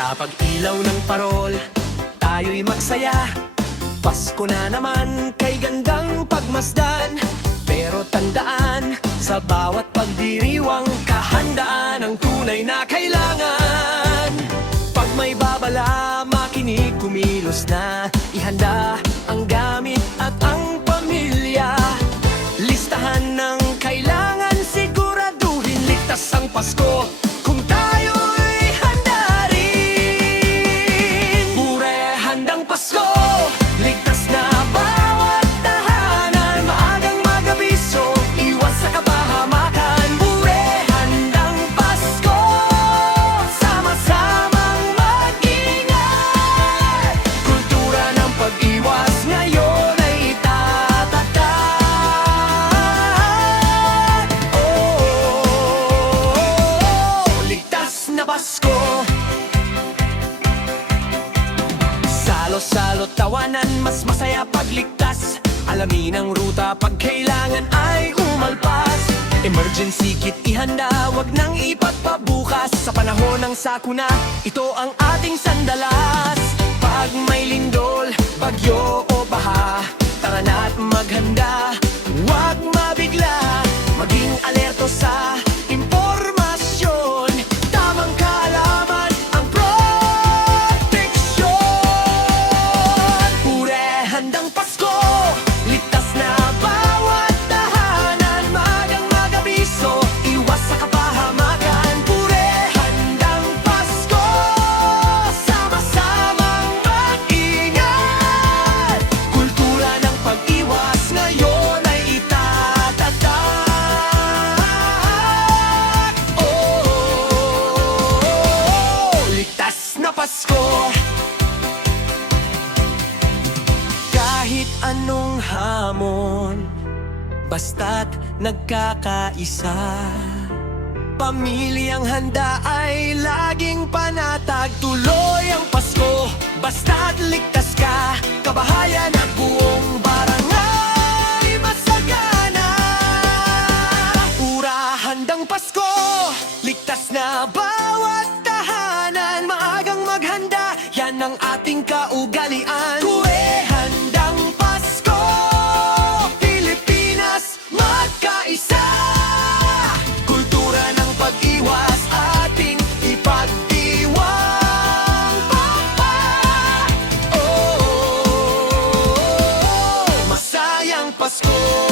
Sa pag-ilaw ng parol, tayo'y magsaya. Pasko na naman, kay gandang pagmasdan. Pero tandaan, sa bawat pagdiriwang, kahandaan ang tunay na kailangan. Pag may babala, makinig, kumilos na. Ihanda ang gamit at ang pamilya. Listahan ng kailangan, siguraduhin ligtas ang Pasko. Kung tayo'y handa rin. Pure handang Pasko, ligtas na bawat tahanan. Maagang mag-abiso, iwas sa kapahamakan. Pure handang Pasko, sama-samang mag-ingat. Kultura ng pag-iwas ngayon ay itatatag. Ligtas na Pasko. Salo-salo tawanan, mas masaya pagligtas. Alamin ang ruta pag kailangan ay umalpas. Emergency kit ihanda, wag nang ipagpabukas. Sa panahon ng sakuna, ito ang ating sandalas. Pag may lindol, bagyo o baha, tara na't maghanda. Wag mabigla, maging alerto sa impormasyon. Tamang kaalaman ang proteksyon. Pure handang Pasko, ligtas na bawat tahanan. Maagang mag-abiso, iwas sa kapahamakan. Pure handang Pasko, sama-samang mag-ingat. Kultura ng pag-iwas ngayon ay itatatag. Ligtas na Pasko. Kahit anong hamon, basta't nagkakaisa. Pamilyang handa ay laging panatag. Tuloy ang Pasko, basta't ligtas ka. Kabahayan at buong barangay masagana. Pura handang Pasko, ligtas na bawat tahanan. Maagang maghanda, yan ang ating kaugalian. Kuwe handang Pasko, Pilipinas magkaisa. Kultura ng pag-iwas ating ipagdiwang pa. Masayang Pasko.